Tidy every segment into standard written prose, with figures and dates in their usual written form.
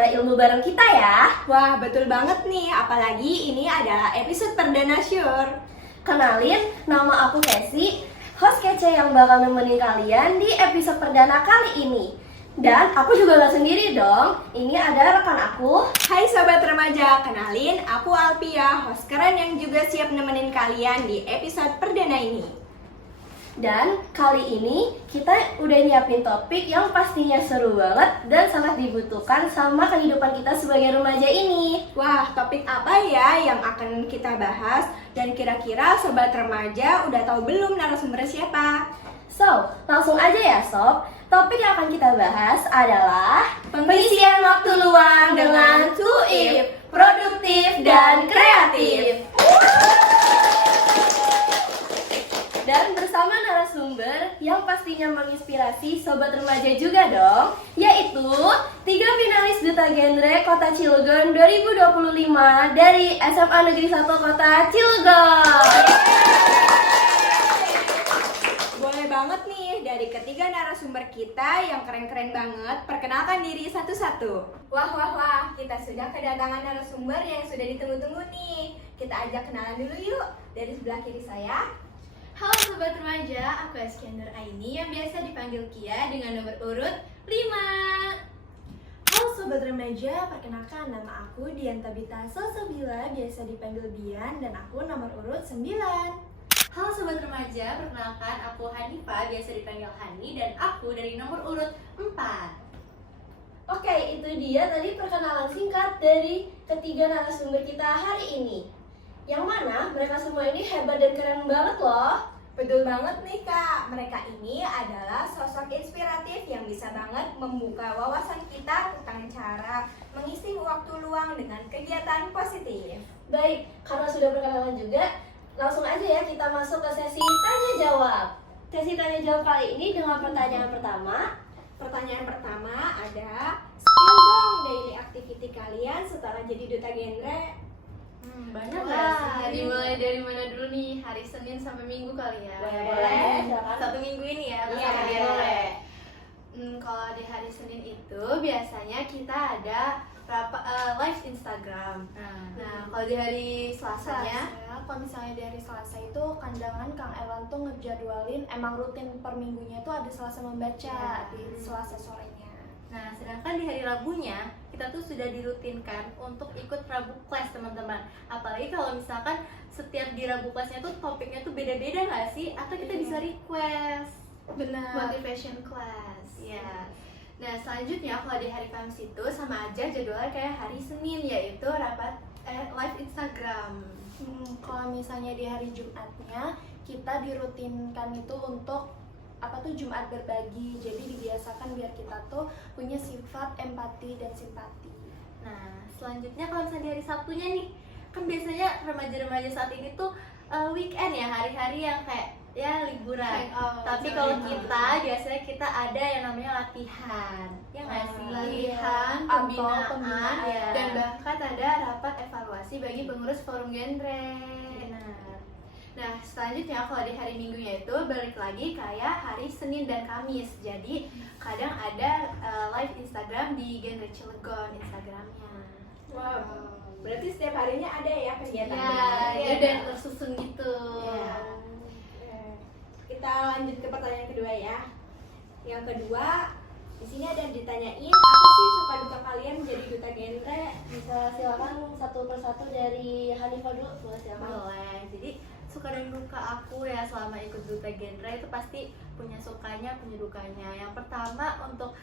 nambah ilmu bareng kita ya. Wah, betul banget nih, apalagi ini adalah episode perdana Sure. Kenalin, nama aku Casey, host kece yang bakal nemenin kalian di episode perdana kali ini. Dan aku juga gak sendiri dong, ini ada rekan aku. Hai Sobat Remaja, kenalin aku Alpia, host keren yang juga siap nemenin kalian di episode perdana ini. Dan kali ini kita udah nyiapin topik yang pastinya seru banget dan sangat dibutuhkan sama kehidupan kita sebagai remaja ini. Wah, topik apa ya yang akan kita bahas? Dan kira-kira Sobat Remaja udah tahu belum narasumber siapa? So, langsung aja ya sob. Topik yang akan kita bahas adalah pengisian waktu luang dengan 2IF, produktif dan kreatif. Dan bersama narasumber yang pastinya menginspirasi Sobat Remaja juga dong, yaitu 3 finalis Duta Genre Kota Cilegon 2025 dari SMA Negeri 1 Kota Cilegon. Boleh banget nih, dari ketiga narasumber kita yang keren-keren banget, perkenalkan diri satu-satu. Wah, kita sudah kedatangan narasumber yang sudah ditunggu-tunggu nih. Kita ajak kenalan dulu yuk, dari sebelah kiri saya. Halo Sobat Remaja, aku Iskandar Aini yang biasa dipanggil Kia dengan nomor urut 5. Halo Sobat Remaja, perkenalkan nama aku Dian Tabita Salsabila, biasa dipanggil Bian, dan aku nomor urut 9. Halo Sobat Remaja, perkenalkan aku Hanifa, biasa dipanggil Hani dan aku dari nomor urut 4. Oke, itu dia tadi perkenalan singkat dari ketiga narasumber kita hari ini. Yang mana mereka semua ini hebat dan keren banget loh. Betul banget nih Kak, mereka ini adalah sosok inspiratif yang bisa banget membuka wawasan kita tentang cara mengisi waktu luang dengan kegiatan positif. Baik, karena sudah perkenalan juga, langsung aja ya kita masuk ke sesi tanya jawab. Sesi tanya jawab kali ini dengan pertanyaan pertama. Pertanyaan pertama ada, spill dong daily activity kalian setelah jadi duta genre. Banyak Wah, sih? Dimulai dari mana dulu nih? Hari Senin sampai Minggu kali ya? Boleh, silakan. Satu minggu ini ya, Iya, bersama boleh. Genre. Kalau di hari Senin itu biasanya kita ada live Instagram. Nah, kalau di hari Selasanya, Kalau misalnya di hari Selasa itu kandangan Kang Elan tuh ngejadwalin, emang rutin per minggunya tuh ada Selasa membaca di Selasa sorenya. nah sedangkan di hari Rabunya kita tuh sudah dirutinkan untuk ikut Rabu Class teman-teman. Apalagi kalau misalkan setiap di Rabu Classnya tuh topiknya tuh beda-beda nggak sih? Atau kita bisa request Benar. motivation class, ya. Nah selanjutnya kalau di hari Kamis itu sama aja jadwalnya kayak hari Senin, yaitu rapat live Instagram. Kalau misalnya di hari Jumatnya kita dirutinkan itu untuk Jumat berbagi. Jadi dibiasakan biar kita tuh punya sifat empati dan simpati. Nah selanjutnya kalau misalnya di hari Sabtunya nih, kan biasanya remaja-remaja saat ini tuh weekend ya, hari-hari yang kayak ya liburan. Tapi kalau kita biasanya kita ada yang namanya latihan, ya nggak sih? Latihan, atau pembinaan, pembinaan. dan bahkan ada rapat evaluasi bagi pengurus forum genre. Nah selanjutnya kalau di hari Minggunya itu balik lagi kayak hari Senin dan Kamis. Jadi kadang ada live Instagram di Genre Cilegon Instagramnya. Wow, berarti setiap harinya ada ya kegiatan. Ya, udah tersusun gitu. Ya. Kita lanjut ke pertanyaan kedua ya. Yang kedua, di sini ada yang ditanyain apa sih suka duka kalian jadi duta genre? Bisa silakan satu persatu dari Hanifah dulu, boleh silakan. Boleh. Jadi suka dan duka aku ya selama ikut duta genre itu pasti punya sukanya, punya dukanya. Yang pertama untuk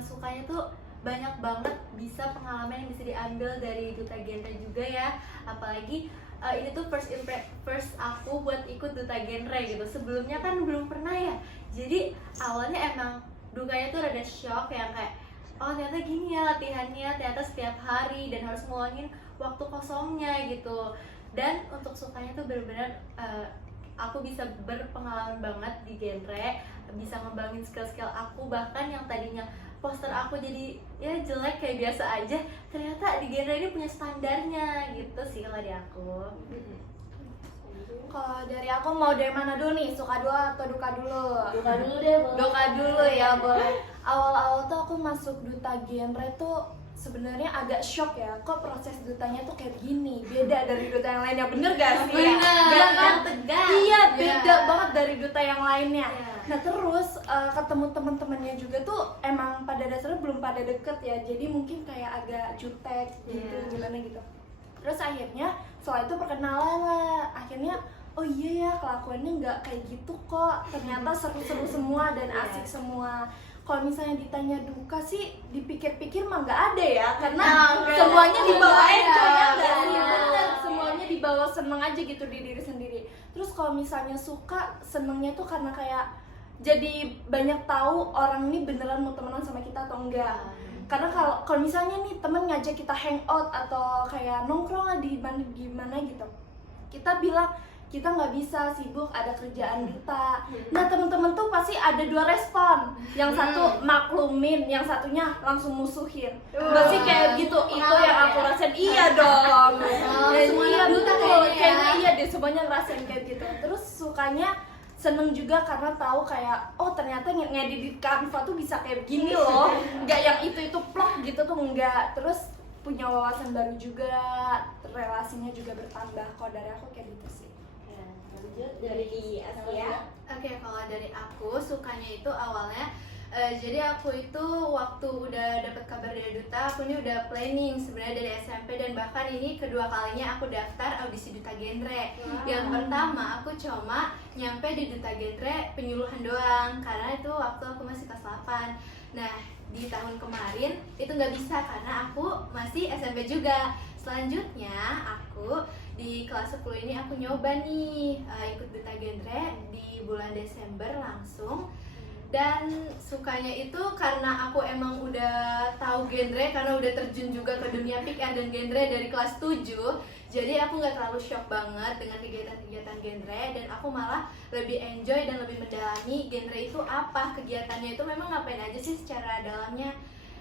sukanya tuh banyak banget bisa pengalaman yang bisa diambil dari duta genre juga ya. Apalagi ini tuh first aku buat ikut duta genre gitu. Sebelumnya kan belum pernah ya. Jadi awalnya emang dukanya tuh rada shock yang kayak oh ternyata gini ya latihannya, ternyata setiap hari dan harus ngeluangin waktu kosongnya gitu. Dan untuk sukanya tuh bener-bener aku bisa berpengalaman banget di genre, bisa ngembangin skill-skill aku, bahkan yang tadinya poster aku jadi ya jelek kayak biasa aja, ternyata di genre ini punya standarnya gitu sih kalau di aku. Kalau dari aku mau dari mana dulu nih? Suka dulu atau duka dulu? Duka dulu deh, boleh. Duka dulu ya boleh. Awal-awal tuh aku masuk duta genre tuh sebenarnya agak shock ya, kok proses dutanya tuh kayak gini, beda dari duta yang lainnya, bener gak sih? Bener, Iya kan? yang tegas. Iya, Iya. beda banget dari duta yang lainnya. Iya. Nah terus ketemu teman-temannya juga tuh emang pada dasarnya belum pada deket ya, jadi mungkin kayak agak jutek gitu, Iya. gimana gitu. Terus akhirnya setelah itu perkenalan lah, akhirnya oh iya ya kelakuannya nggak kayak gitu kok, ternyata seru-seru semua dan Iya. asik semua. Kalau misalnya ditanya duka sih, dipikir-pikir mah nggak ada ya, karena Nggak semuanya ada. dibawa Nggak enjoy ya ada. nggak sih? Iya. Bener, semuanya dibawa seneng aja gitu di diri sendiri. Terus kalau misalnya suka, senengnya tuh karena kayak jadi banyak tahu orang ini beneran mau temenan sama kita atau enggak. Karena kalau misalnya nih temen ngajak kita hangout atau kayak nongkrong lah di mana gimana gitu, kita bilang kita nggak bisa, sibuk, ada kerjaan kita. Nah temen-temen tuh pasti ada dua respon, yang satu maklumin, yang satunya langsung musuhin. Pasti kayak gitu. Itu yang aku rasain. Iya dong. Dan semuanya iya duta betul, kayaknya ya. kayaknya iya deh, semuanya ngerasain kayak gitu. Terus sukanya seneng juga karena tahu kayak oh ternyata ngedit di Canva tuh bisa kayak begini loh, nggak yang itu plok gitu tuh enggak. Terus punya wawasan baru juga, relasinya juga bertambah. Kalau dari aku kayak gitu sih. Ya, lanjut dari Asia. Oke, kalau dari aku sukanya itu awalnya jadi aku itu waktu udah dapet kabar dari duta, aku ini udah planning sebenarnya dari SMP, dan bahkan ini kedua kalinya aku daftar audisi duta genre. Yang pertama aku cuma nyampe di duta genre penyuluhan doang, karena itu waktu aku masih kelas 8. Nah di tahun kemarin itu nggak bisa karena aku masih SMP juga. Selanjutnya aku di kelas 10 ini aku nyoba nih ikut duta genre di bulan Desember langsung. Dan sukanya itu karena aku emang udah tahu genre, karena udah terjun juga ke dunia pick and dan genre dari kelas 7. Jadi aku nggak terlalu shock banget dengan kegiatan-kegiatan genre, dan aku malah lebih enjoy dan lebih mendalami genre itu apa, kegiatannya itu memang ngapain aja sih secara dalamnya.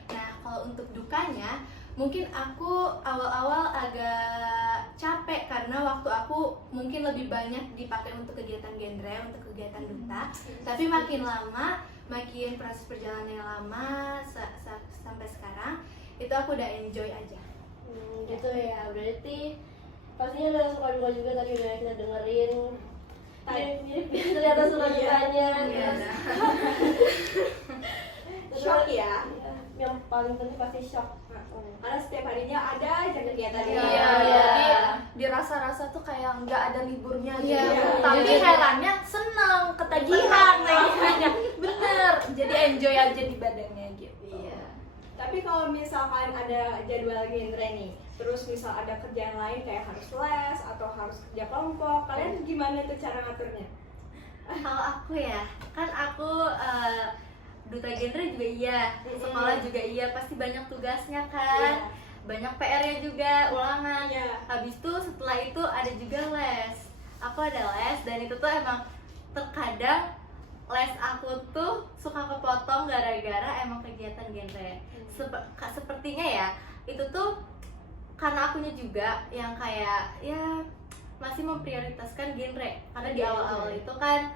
Nah kalau untuk dukanya, mungkin aku awal-awal agak capek karena waktu aku mungkin lebih banyak dipakai untuk kegiatan genre, untuk kegiatan duta. Tapi makin lama, makin proses perjalanannya lama sampai sekarang, itu aku udah enjoy aja. Gitu ya, berarti pastinya ada suka duka juga, tadi udah kita dengerin. Mirip ternyata suka dukanya. Shock ya. Yang paling penting pasti shock. Karena setiap harinya ada aja kegiatan. Iya, jadi dirasa-rasa tuh kayak nggak ada liburnya gitu. Iya. Tapi Jadi- herannya seneng, ketagihan naiknya. Bener, jadi enjoy aja di badannya gitu. Iya. Tapi kalau misalkan ada jadwal genre nih, terus misal ada kerjaan lain kayak harus les atau harus kerja kelompok, kalian gimana tuh cara ngaturnya? Kalau aku ya, kan aku duta genre juga iya, sekolah juga iya, pasti banyak tugasnya kan, banyak PR-nya juga, ulangan. Iya. Habis itu setelah itu ada juga les. Aku ada les, dan itu tuh emang terkadang les aku tuh suka kepotong gara-gara emang kegiatan genre. Sepertinya ya, itu tuh karena akunya juga yang kayak ya masih memprioritaskan genre, karena di awal-awal itu kan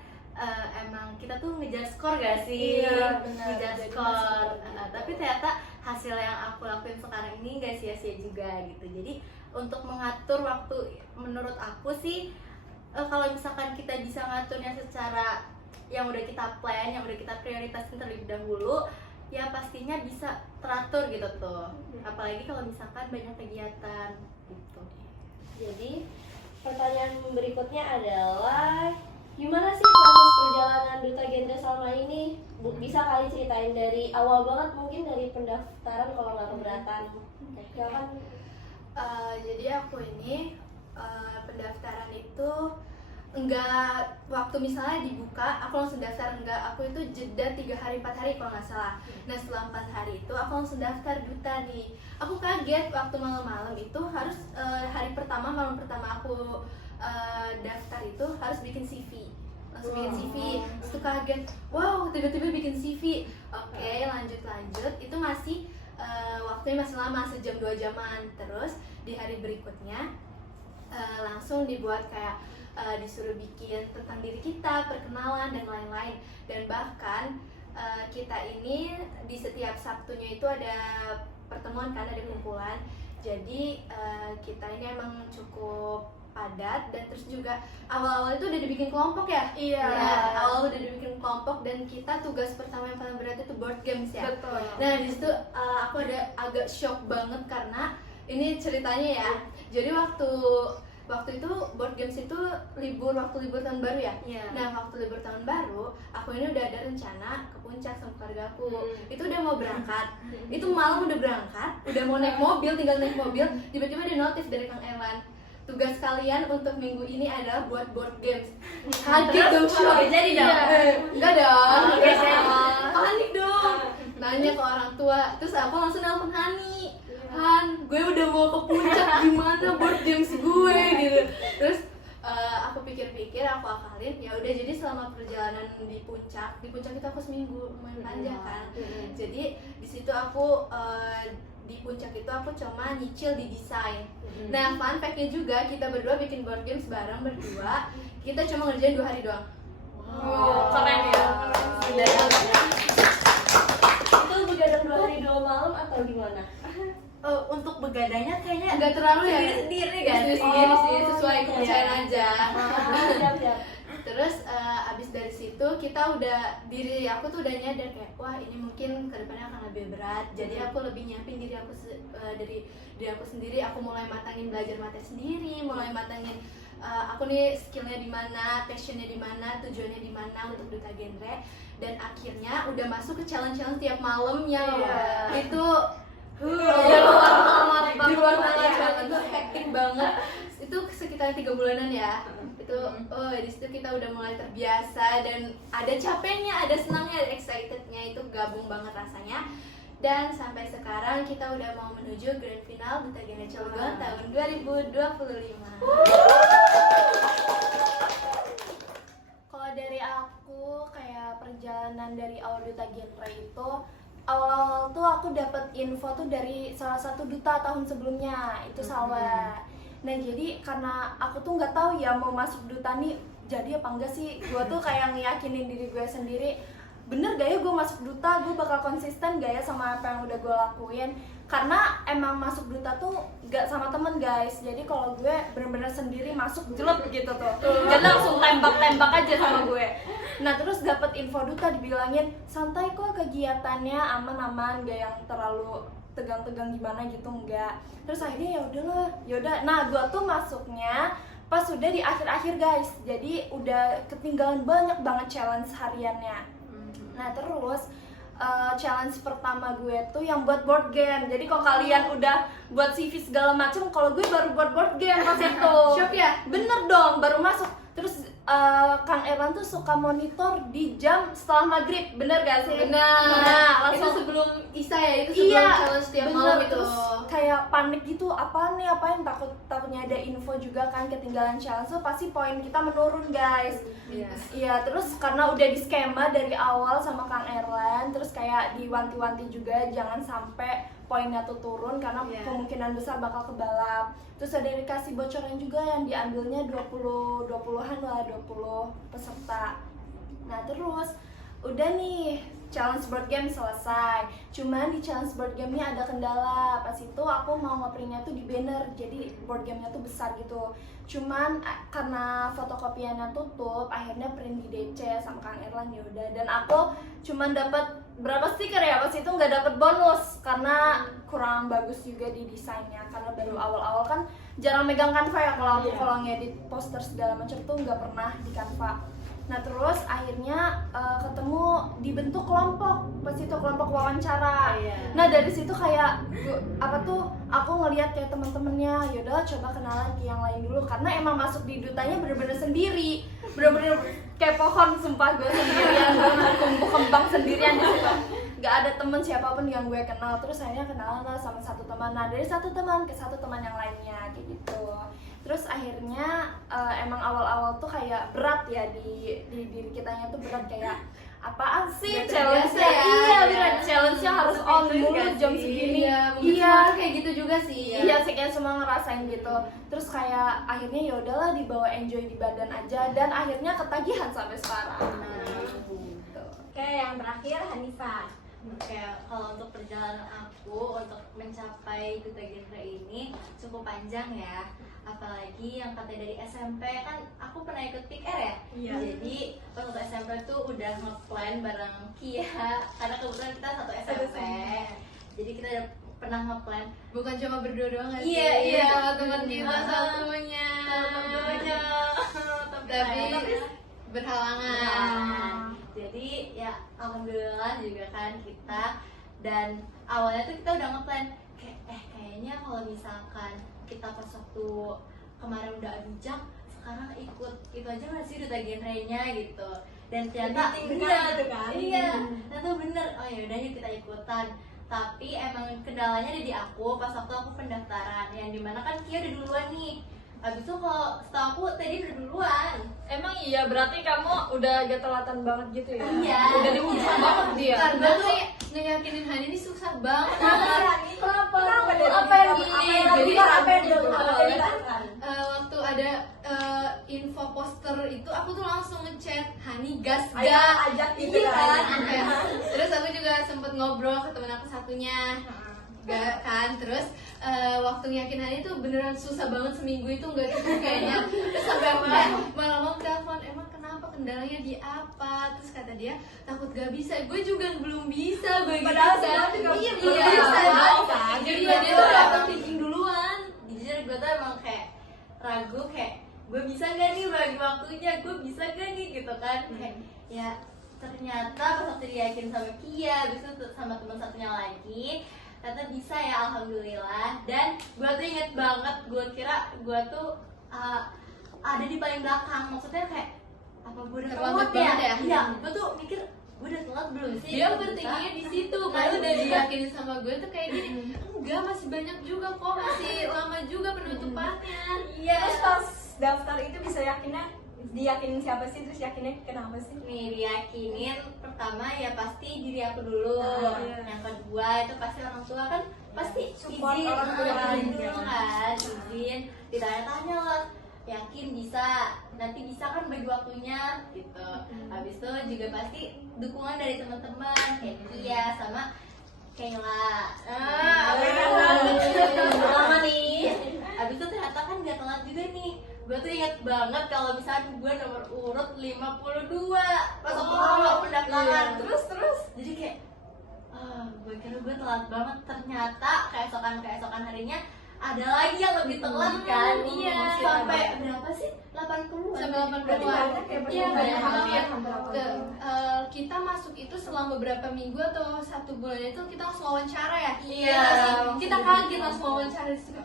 emang kita tuh ngejar skor gak sih? Iya, benar. Ngejar Jadi skor. masih gitu. Tapi ternyata hasil yang aku lakuin sekarang ini gak sia-sia juga gitu. Jadi untuk mengatur waktu, menurut aku sih kalau misalkan kita bisa ngaturnya secara yang udah kita plan, yang udah kita prioritasin terlebih dahulu, ya pastinya bisa teratur gitu tuh. Apalagi kalau misalkan banyak kegiatan gitu. Jadi pertanyaan berikutnya adalah gimana sih proses perjalanan duta genre selama ini? Bisa kali ceritain dari awal banget, mungkin dari pendaftaran kalau nggak keberatan. Ya kan? Jadi aku ini pendaftaran itu enggak waktu misalnya dibuka aku langsung daftar, enggak, aku itu jeda 3 hari 4 hari kalau nggak salah. Nah setelah 4 hari itu aku langsung daftar duta nih. Aku kaget waktu malam-malam itu harus hari pertama, malam pertama aku daftar itu harus bikin CV, langsung bikin CV. Terus tuh kaget, wow tiba-tiba bikin CV. Oke, lanjut itu masih waktunya masih lama, sejam 2 jaman. Terus di hari berikutnya langsung dibuat kayak disuruh bikin tentang diri kita, perkenalan dan lain-lain. Dan bahkan kita ini di setiap Sabtunya itu ada pertemuan kan, ada kumpulan. Jadi kita ini emang cukup padat, dan terus juga awal-awal itu udah dibikin kelompok ya. Iya. Awal udah dibikin kelompok, dan kita tugas pertama yang paling berat itu board games ya. Betul. Nah di situ aku ada agak shock banget karena ini ceritanya ya. Jadi waktu itu board games itu waktu libur tahun baru ya. Iya. Nah waktu libur tahun baru aku ini udah ada rencana ke puncak sama keluarga aku. Itu udah mau berangkat. Itu malam udah berangkat, udah mau naik mobil, tinggal naik mobil, tiba-tiba ada notif dari Kang Erlan, tugas kalian untuk minggu ini adalah buat board games. Kaget dong, shock. Jadi dong. Enggak dong. Oke, Panik dong. Nanya ke orang tua, terus aku langsung nelfon Hani. Han, gue udah mau ke puncak, gimana board games gue gitu. Terus aku pikir-pikir, aku akalin, ya udah, jadi selama perjalanan di puncak itu aku seminggu, lumayan panjang kan. Jadi di situ aku di puncak itu aku cuma nyicil di desain. Nah fun fact-nya juga, kita berdua bikin board games bareng berdua, kita cuma ngerjain 2 hari doang. Keren ya. Itu begadang 2 hari 2 malam atau gimana? Untuk begadangnya kayaknya Enggak terlalu ya, sendiri kan? sendiri sih, Oh, sesuai iya. kepercayaan aja. Siap. Terus abis dari situ kita diri aku tuh udah nyadar kayak, wah ini mungkin kedepannya akan lebih berat. Jadi aku lebih nyiapin diri aku dari diri aku sendiri. Aku mulai matangin belajar materi sendiri, mulai matangin aku nih skillnya di mana, passionnya di mana, tujuannya di mana untuk Duta Genre. Dan akhirnya udah masuk ke challenge tiap malam yang itu di luar nalar banget, tuh hectic banget. Itu sekitar 3 bulanan ya. Itu di situ kita udah mulai terbiasa, dan ada capeknya, ada senangnya, ada excitednya, itu gabung banget rasanya. Dan sampai sekarang kita udah mau menuju grand final Duta Genre Cilegon tahun 2025. Kalau dari aku, kayak perjalanan dari awal Duta Genre itu, awal-awal tuh aku dapat info tuh dari salah satu duta tahun sebelumnya, itu Salwa. Nah jadi karena aku tuh nggak tahu ya mau masuk duta nih jadi apa enggak sih, gue tuh kayak ngeyakinin diri gue sendiri, bener gak ya gue masuk duta, gue bakal konsisten gak ya sama apa yang udah gue lakuin. Karena emang masuk duta tuh gak sama temen guys, jadi kalau gue bener-bener sendiri masuk jelek gitu tuh, jadi langsung tembak-tembak aja sama gue. Nah terus dapet info duta, dibilangin santai kok kegiatannya, aman-aman, gak yang terlalu tegang-tegang gimana gitu, enggak. Terus akhirnya yaudah. Nah gue tuh masuknya pas udah di akhir-akhir guys, jadi udah ketinggalan banyak banget challenge hariannya. Nah terus challenge pertama gue tuh yang buat board game. Jadi kalau kalian udah buat CV segala macem, kalau gue baru buat board game pas itu. Shock ya? Bener dong, baru masuk. Terus Kang Erlan tuh suka monitor di jam setelah maghrib, bener gak sih? Benar. Nah, Itu langsung sebelum Isa ya, itu sebelum challenge tiap bener. malam itu. Terus kayak panik gitu, apaan takutnya ada info juga kan, ketinggalan challenge tuh pasti poin kita menurun guys. Iya, terus karena udah di skema dari awal sama Kang Erlan, terus kayak diwanti-wanti juga jangan sampai poinnya tuh turun karena kemungkinan besar bakal kebalap. Terus ada dikasih bocoran juga yang diambilnya 20-an lah, 20 peserta. Nah terus udah nih challenge board game selesai. Cuman di challenge board game-nya ada kendala. Pas itu aku mau nge-printnya tuh di banner, jadi board game-nya tuh besar gitu. Cuman karena fotokopiannya tutup, akhirnya print di DC sama Kang Erlan, ya udah. Dan aku cuman dapat berapa stiker ya, pas itu nggak dapat bonus karena kurang bagus juga di desainnya, karena baru awal-awal kan jarang megang Canva ya. Kalau aku kalau ngedit poster segala macam tuh nggak pernah di Canva. Nah terus akhirnya ketemu, dibentuk kelompok, pas itu kelompok wawancara. Nah dari situ kayak aku ngelihat kayak teman-temannya, yaudah coba kenalan ke yang lain dulu, karena emang masuk di dutanya bener-bener sendiri, bener-bener kayak pohon, sumpah gue sendirian, gue tumbuh kembang sendirian di situ, nggak ada temen siapapun yang gue kenal. Terus akhirnya kenalan lah sama satu teman, nah dari satu teman ke satu teman yang lainnya kayak gitu. Terus akhirnya emang awal-awal tuh kayak berat ya di diri kitanya tuh berat, kayak apaan sih challenge-nya ya? Iya berat, challenge-nya harus on mulu jam segini. Iya, kayak gitu juga sih. Iya sih, kayak semua ngerasain gitu. Terus kayak akhirnya ya udahlah dibawa enjoy di badan aja, dan akhirnya ketagihan sampai sekarang. Oke, yang terakhir Hanifah. Kayak kalau untuk perjalanan aku untuk mencapai Duta Genre ini cukup panjang ya. Apalagi yang katanya dari SMP, kan aku pernah ikut PIKR ya. Iya. Jadi pas waktu SMP tuh udah nge-plan bareng Kia, karena kebetulan kita satu SMP. Jadi kita udah pernah nge-plan. Bukan cuma berdua doang nggak sih? Iya, teman kita satunya. Tapi berhalangan. Jadi ya alhamdulillah juga kan kita, dan awalnya tuh kita udah ngeplan kayak kayaknya kalau misalkan kita pas waktu kemarin udah bijak, sekarang ikut itu aja nggak sih Duta Genre-nya gitu. Dan ternyata gitu kan? iya, ternyata bener. Oh ya udah yuk kita ikutan. Tapi emang kendalanya ada di aku pas waktu aku pendaftaran, yang dimana kan Kia udah duluan nih. Habis itu kalau setahu aku tadi udah duluan. Emang iya, berarti kamu udah agak telatan banget gitu ya? Iya. Udah diusaha banget dia. Karena tuh ngeyakinin Hani ini susah banget. Kenapa? Apa yang Jadi apa yang awalnya waktu ada info poster itu aku tuh langsung ngechat Hani gas Ayo gak? ajak gitu Iya kan. kan? Terus aku juga sempet ngobrol ke temen aku satunya. Gak kan, terus waktu yakin Hani tuh beneran susah banget, seminggu itu nggak cukup kayaknya. Terus sampai aku malah mau telepon, emang kenapa, kendalanya di apa? Terus kata dia takut gak bisa. Gue juga belum bisa, gue gitu Padahal kan. semua juga Iya, belum belum bisa, bisa. kan? Jadi Iya, dia tuh iya. udah thinking duluan. Jujur gue tuh emang kayak ragu, kayak gue bisa gak nih bagi waktunya, gue bisa gak nih gitu kan. Kayak ya ternyata pas waktu diyakin sama Kia, habis itu sama teman satunya lagi, ternyata bisa ya, alhamdulillah. Dan gue tuh inget banget, gue kira gue tuh ada di paling belakang. Maksudnya kayak apa gue udah Terlambat telat banget ya? Iya, gue tuh mikir gue udah telat belum sih? Dia overthinkingnya di situ, kalau udah diyakinin sama gue tuh kayak gini, enggak, masih banyak juga kok, masih lama juga penutupannya. Iya. Terus pas daftar itu bisa diyakinin siapa sih? Terus yakinnya kenapa sih? Nih diyakinin pertama ya pasti diri aku dulu. Iya. Yang kedua itu pasti orang tua kan pasti Support izin, orang tua. izin dulu kan, izin, ditanya-tanya lah, yakin bisa, nanti bisa kan bagi waktunya gitu. Habis itu juga pasti dukungan dari teman-teman kayak Kia sama Kayla. Lama nih. Habis itu ternyata kan gak telat juga nih. Gue tuh inget banget kalau misalnya gue nomor urut 52 pas waktu awal pendaftaran. Terus jadi kayak gue kira gue telat banget, ternyata keesokan harinya ada lagi yang lebih telat kan. Iya, sampai berapa sih? 80-an. Sampai 80-an. Iya, banyak banget. Kita masuk itu selama beberapa minggu atau 1 bulan itu kita langsung wawancara ya. Iya. Kita kaget langsung wawancara di situ.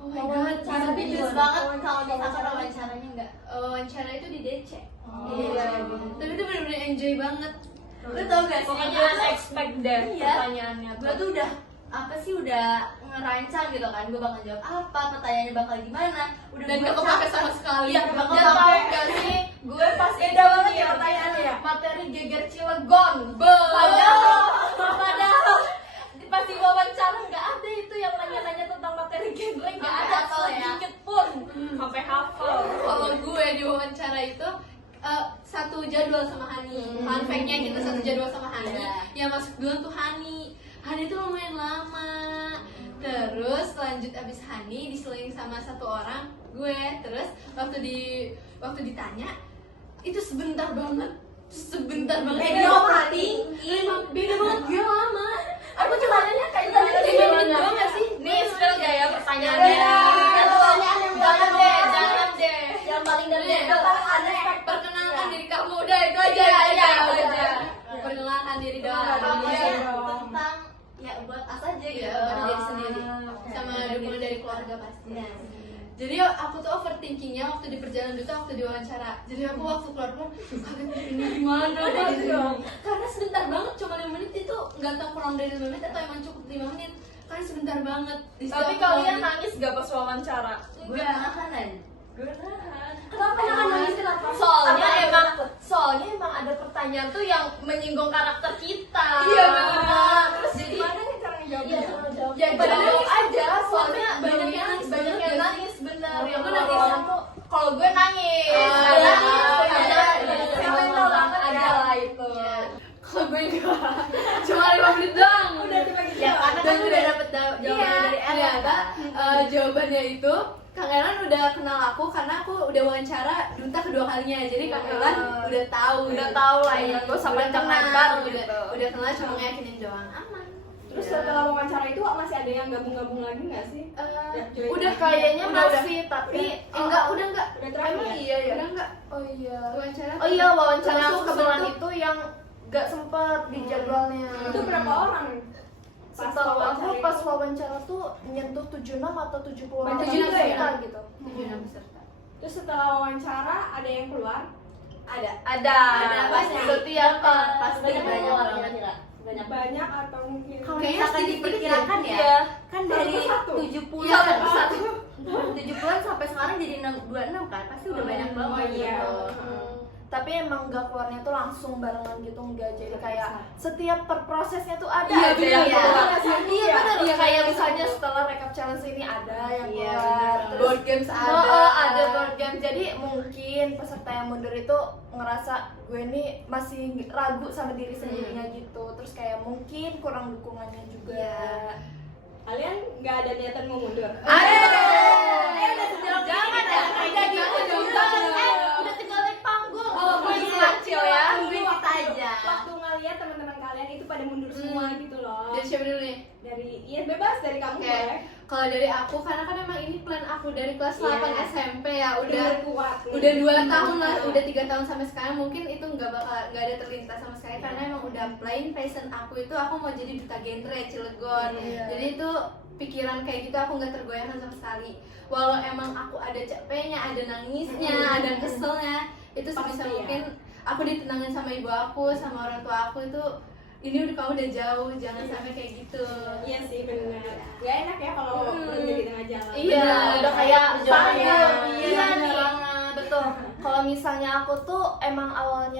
Oh my god, Tapi jujur banget kalau misalkan wawancaranya enggak. wawancara itu di DC. Iya. Tapi itu benar-benar enjoy banget. Lu tau gak sih? Pokoknya Gue tuh- unexpected deh Iya. pertanyaannya tuh. Gue tuh udah udah ngerancang gitu kan, gue bakal jawab apa, pertanyaannya bakal gimana, udah Dan gue gak kepake sama sekali. Iya, gak Dan kepake. tau gak sih, gue pas Beda banget ya pertanyaannya ya? materi geger Cilegon. Padahal pas di wawancara nggak ada itu yang nanya-nanya tentang materi genre, nggak Sampai ada hafal ya? sedikit pun. Sampai hafal. Kalau gue di wawancara itu satu jadwal sama Hani. Fun fact-nya kita satu jadwal sama Hani. Iya. Yang masuk duluan tuh Hani. Hani tuh lumayan lama. Terus lanjut abis Hani diseling sama satu orang gue. Terus waktu ditanya itu sebentar banget. Beda banget, dia lama. Aku cuma nanya kayak Lima tadi menit doang gak sih? Nih spill gak ya pertanyaannya? Jangan deh. Yang paling dari Nih, perkenalkan diri kamu, udah itu aja. Perkenalkan diri doang. tentang ya buat as aja gitu. Ya, pada diri sendiri. Sama dukungan dari keluarga pasti. Iya. Jadi aku tuh overthinkingnya waktu di perjalanan itu, waktu diwawancara. Jadi aku waktu keluar kaget ini gimana karena sebentar banget, cuma 5 menit itu nggak tahu kurang dari 5 menit atau emang cukup 5 menit. Karena sebentar banget. Di situ Tapi aku kalian mau- nangis gak pas wawancara? Gue nahan. Kenapa nangis? Kenapa? Soalnya emang ada pertanyaan tuh yang menyinggung karakter kita. Iya, benar. Terus jadi Gimana nih cara ngejawabnya? ya Padahal jawab aja, soalnya banyak banyak yang yang nangis, banyak bener yang gak nangis, bener. Yang Aku gue nangis. nangis. Kalau gue nangis, Iya. ada lah itu. Kalau gue enggak. ternyata jawabannya itu Kang Elan udah kenal aku karena aku udah wawancara duta kedua kalinya. Jadi Kang Elan udah tahu lah ya, gue sama udah panjang kenal, lebar gitu. udah kenal, cuma ngeyakinin doang. Aman. Terus setelah wawancara itu masih ada yang gabung-gabung lagi nggak sih? Join Udah lagi? kayaknya Udah. masih, tapi Udah udah terakhir emang ya? iya ya. Udah enggak Oh iya. wawancara. Oh iya, wawancara Langsung aku kebetulan kebentuk. itu yang gak sempet di jadwalnya. Itu berapa orang? Setelah aku pas wawancara tuh nyentuh 76 atau 70 orang Banyak juga ya? peserta gitu. 76 peserta. Terus setelah wawancara ada yang keluar? Ada pasti. setiap Pasti banyak banyak banget banget. kira-kira. Banyak atau mungkin? Kayaknya Misalkan sedikit diperkirakan ya. ya, kan Satu dari persatu. 70 Iya, satu. 70-an sampai sekarang jadi 26 kan, pasti udah banyak banget Oh iya. gitu. tapi emang gak keluarnya tuh langsung barengan gitu, enggak, jadi kayak setiap per prosesnya tuh ada Iya, aja bener, yang iya. keluar. Iya, bener, iya, kayak bener. misalnya setelah recap challenge ini ada yang Iya, keluar, bener. terus Board games ada. ada board game. Jadi mungkin peserta yang mundur itu ngerasa gue nih masih ragu sama diri sendirinya gitu, terus kayak mungkin kurang dukungannya juga. Kalian nggak ada niatan mau mundur? Udah sejauh Jangan ini ya, udah jangan, gitu. jangan. Udah tinggal naik panggung. Oh, gue iya. kecil ya. Tungguin kita aja. Waktu ngeliat teman-teman kalian itu pada mundur semua gitu loh. Dari siapa dulu nih? Dari, iya bebas dari kamu Oke. boleh. Kalau dari aku, karena kan emang ini plan aku dari kelas 8 Iya. SMP ya, Udah kuat. nih. udah 2 tahun lah, udah 3 tahun sampai sekarang mungkin itu nggak ada terlintas sama sekali karena emang udah plain passion aku itu aku mau jadi duta genre Cilegon. Iya. Jadi itu pikiran kayak gitu aku nggak tergoyahkan sama sekali. Walau emang aku ada capeknya, ada nangisnya, ada keselnya, itu sebisa Pasti ya. mungkin aku ditenangin sama ibu aku, sama orang tua aku itu ini udah kamu udah jauh, jangan sampai kayak gitu. Iya sih benar. Gak enak ya kalau berhenti di tengah jalan. Iya, Bener. udah kayak Perjuangan ya. iya Iya, nih. banget. Betul. Kalau misalnya aku tuh emang awal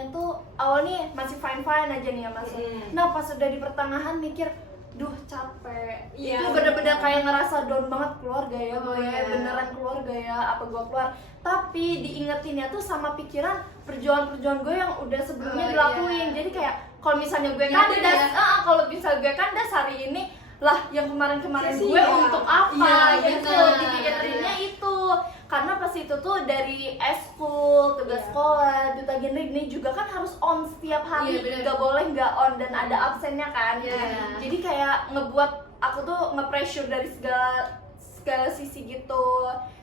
nih masih fine aja nih ya masuk. Nah pas udah di pertengahan mikir, duh capek. Iya. Itu bener-bener kayak ngerasa down banget, keluarga ya Oh, gue, iya. beneran keluarga ya, apa gue keluar. Tapi diingetinnya tuh sama pikiran perjuangan gue yang udah sebelumnya Oh, dilakuin. iya. Jadi kayak kalau misalnya gue Nyadar kandas, ya? kalau misalnya gue kandas hari ini lah yang kemarin-kemarin Sia-sia. gue untuk apa Iya, gitu, bener. dipikirnya itu karena pas itu tuh dari eskul, tugas sekolah, duta genre ini juga kan harus on setiap hari, Iya, bener. nggak boleh nggak on dan ada absennya kan. Iya. Jadi kayak ngebuat aku tuh nge-pressure dari segala sisi gitu.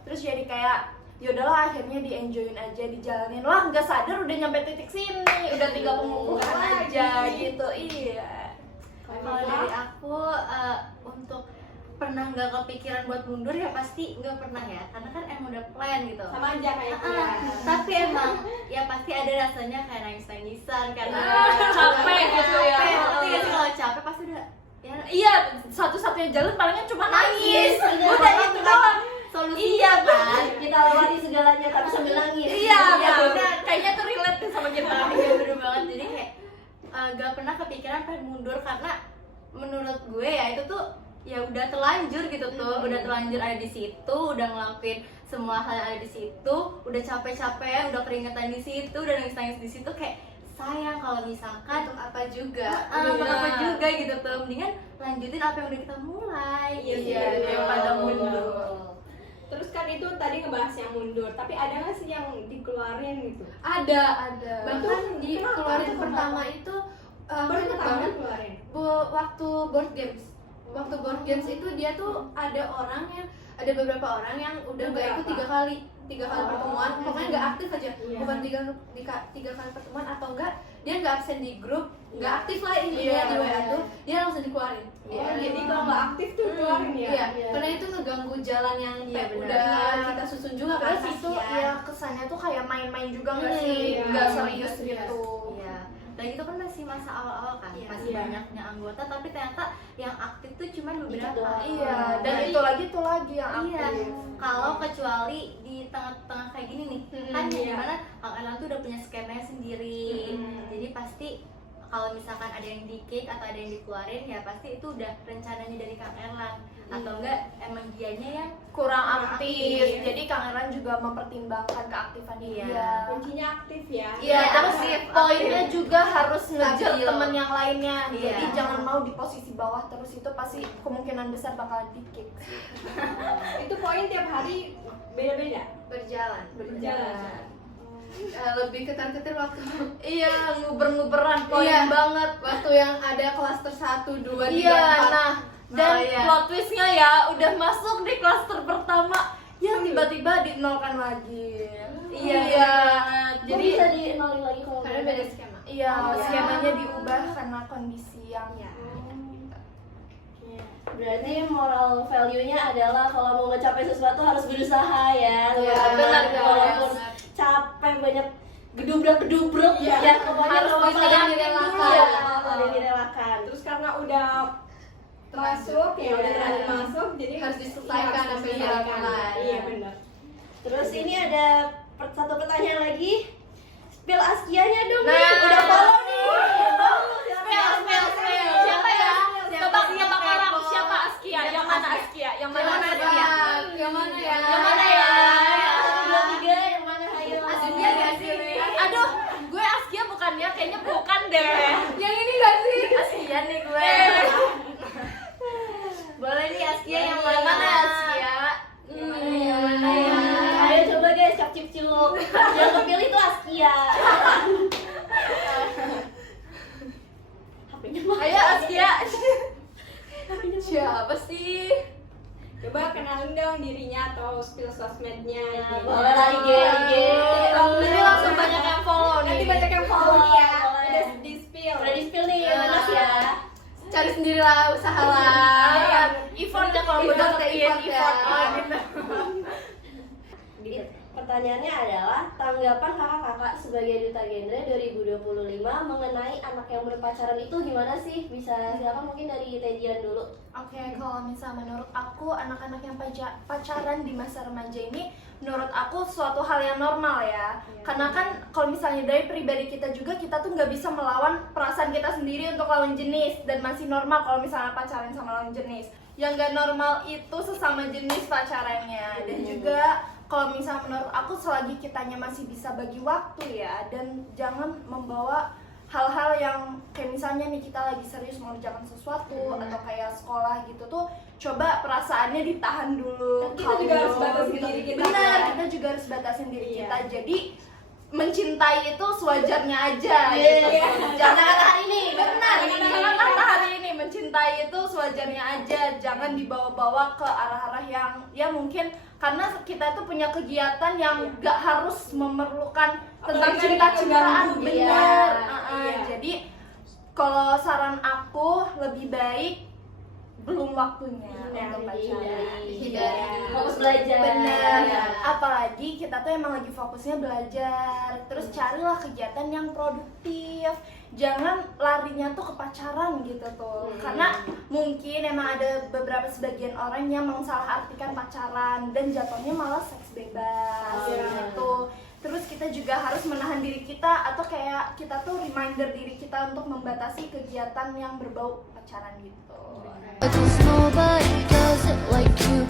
Terus jadi kayak yaudahlah akhirnya di-enjoyin aja, dijalanin lah, nggak sadar udah nyampe titik sini, udah tinggal pengukuhan aja gitu. Iya. Kalau dari aku untuk pernah nggak kepikiran buat mundur ya pasti nggak pernah ya, karena kan emang udah plan gitu. Sama aja kayak aku ya. Tapi emang ya pasti ada rasanya kayak nangis-nangisan karena Capek gitu ya. Tapi nggak sih kalau capek pasti udah ya Iya, satu-satunya jalan palingnya cuma nangis. Udah Udah itu itu kan doang. solusinya Iya, kan kita lewati segalanya tapi sambil nangis. Iya, benar. Kayaknya tuh relate nih sama kita. Iya bener banget, jadi kayak gak pernah kepikiran pengen mundur karena menurut gue ya itu tuh ya udah terlanjur gitu tuh, udah terlanjur ada di situ, udah ngelakuin semua hal yang ada di situ, udah capek-capek, udah keringetan di situ, udah nangis-nangis di situ, kayak sayang kalau misalkan Untuk apa juga? untuk apa juga gitu tuh, mendingan lanjutin apa yang udah kita mulai. Iya, gitu. daripada mundur. Terus kan itu tadi ngebahas yang mundur, tapi ada nggak sih yang dikeluarin gitu? Ada. Ada. Bahkan di Kenapa? keluar itu Kenapa? pertama itu aku Baru ingat pertama banget keluarin. waktu board games. Waktu board games itu dia tuh ada beberapa orang yang udah nggak ikut Beberapa. tiga kali pertemuan, pokoknya nggak aktif aja, Iya. bukan tiga kali pertemuan atau enggak dia nggak absen di grup, nggak aktif lah intinya Iya. di WA tuh, dia langsung dikeluarin. Oh, jadi kalau nggak aktif tuh keluarin ya? Iya, karena itu ngeganggu jalan yang Iya, benar. udah kita susun juga kan. Terus itu ya kesannya tuh kayak main-main juga nggak sih? Iya. Nggak serius Iya. gitu. Iya. Dan itu kan masih masa awal-awal kan, Iya. masih Iya. banyaknya anggota, tapi ternyata yang aktif tuh cuma beberapa. Iya, dan itu lagi yang Iya. aktif. Kalau kecuali di tengah-tengah kayak gini nih, kan iya. gimana Kang Erlang tuh udah punya skemanya sendiri. Jadi pasti kalau misalkan ada yang di kick atau ada yang dikeluarin ya pasti itu udah rencananya dari Kang Erlang atau enggak emang dianya yang kurang aktif. Jadi Kang Eran juga mempertimbangkan keaktifan dia. Kuncinya aktif ya. Iya, terus poinnya juga harus ngejar Stabil. temen yang lainnya. Iya. Jadi jangan mau di posisi bawah terus, itu pasti kemungkinan besar bakal di-kick. Itu poin tiap hari beda-beda. Berjalan. Lebih ketar-ketir waktu. Iya, nguber-nguberan poin Iya. banget. Waktu yang ada klaster 1, 2, 3, 4. Iya, nah dan Oh, iya. plot twistnya ya udah masuk di klaster pertama, ya tiba-tiba dinolkan lagi. Iya. Jadi Jadi bisa dinolin lagi kalau Karena nggak beda ada. skema. iya, Iya. skemanya diubah karena kondisi yang Berarti moral value-nya adalah kalau mau ngecapai sesuatu harus berusaha ya. Iya, teman-teman. benar, Walaupun guys. capek banyak gedubrak-gedubrak Iya. ya pokoknya Harus kalau bisa misalnya direlakan. iya, ada direlakan. Terus karena udah masuk ya udah Iya. terlanjur masuk jadi Harus diselesaikan harus sampai diselesaikan. dilakukan. Iya benar. Terus ini ada satu pertanyaan lagi. Spill Askianya dong Nah. nih. Udah follow nih. Siapa ya? Coba Siapa orang, kepo? siapa Askia? Yang mana Askia? Yang mana Yang mana Askia? ya? Yang mana ya? Yang mana ya? Satu, dua, tiga, yang mana ayo? Askia gak sih? Aduh, gue Askia bukannya, kayaknya bukan deh. Yang ini gak sih? Askia nih gue. Boleh nih Askia yang Yang mana mana? Askia? Yang mana ya? Ayo coba guys, cap cip culuk. Yang kepilih itu Askia. HP-nya mah. Ayo Askia. Siapa sih? Coba kenalin dong dirinya atau spill sosmednya. Nah, gitu. boleh lah IG. Ini langsung banyak yang follow nih. Nanti banyak yang follow nih ya. Boleh. Udah di spill. Udah di spill nih, mana sih ya? Cari sendiri lah, usaha lah. Iya, effort ya kalau udah Effort ya, ngertiin effort ya. effort. Oh, gitu. Pertanyaannya adalah tanggapan kakak-kakak sebagai duta genre 2025 mengenai anak yang berpacaran itu gimana sih? Bisa silakan mungkin dari Tejian dulu. Oke, kalau misal menurut aku anak-anak yang pacaran di masa remaja ini menurut aku suatu hal yang normal ya. Karena kan kalau misalnya dari pribadi kita juga, kita tuh nggak bisa melawan perasaan kita sendiri untuk lawan jenis, dan masih normal kalau misalnya pacaran sama lawan jenis. Yang nggak normal itu sesama jenis pacarannya. Dan juga kalau misalnya menurut aku selagi kitanya masih bisa bagi waktu ya, dan jangan membawa hal-hal yang kayak misalnya nih kita lagi serius mengerjakan sesuatu atau kayak sekolah gitu tuh, coba perasaannya ditahan dulu. Dan kita juga harus batasin diri kita. Benar, Ya. kita juga harus batasin diri Iya. kita. Jadi mencintai itu sewajarnya aja Iya. gitu. Jangan Kata hari ini. benar, jangan kata hari ini, mencintai itu sewajarnya aja, jangan dibawa-bawa ke arah-arah yang ya mungkin karena kita tuh punya kegiatan yang gak harus memerlukan tentang Apalagi cinta-cintaan, terganggu, benar. iya. Iya. Jadi kalau saran aku lebih baik belum waktunya Iya, untuk hindari. pacaran. Fokus belajar. Bener, Iya. apalagi kita tuh emang lagi fokusnya belajar. Terus carilah kegiatan yang produktif. Jangan larinya tuh ke pacaran gitu tuh. Karena mungkin emang ada beberapa sebagian orang yang mengsalah-artikan pacaran dan jatuhnya malah seks bebas gitu. Terus kita juga harus menahan diri kita, atau kayak kita tuh reminder diri kita untuk membatasi kegiatan yang berbau pacaran gitu. Because nobody does it like you.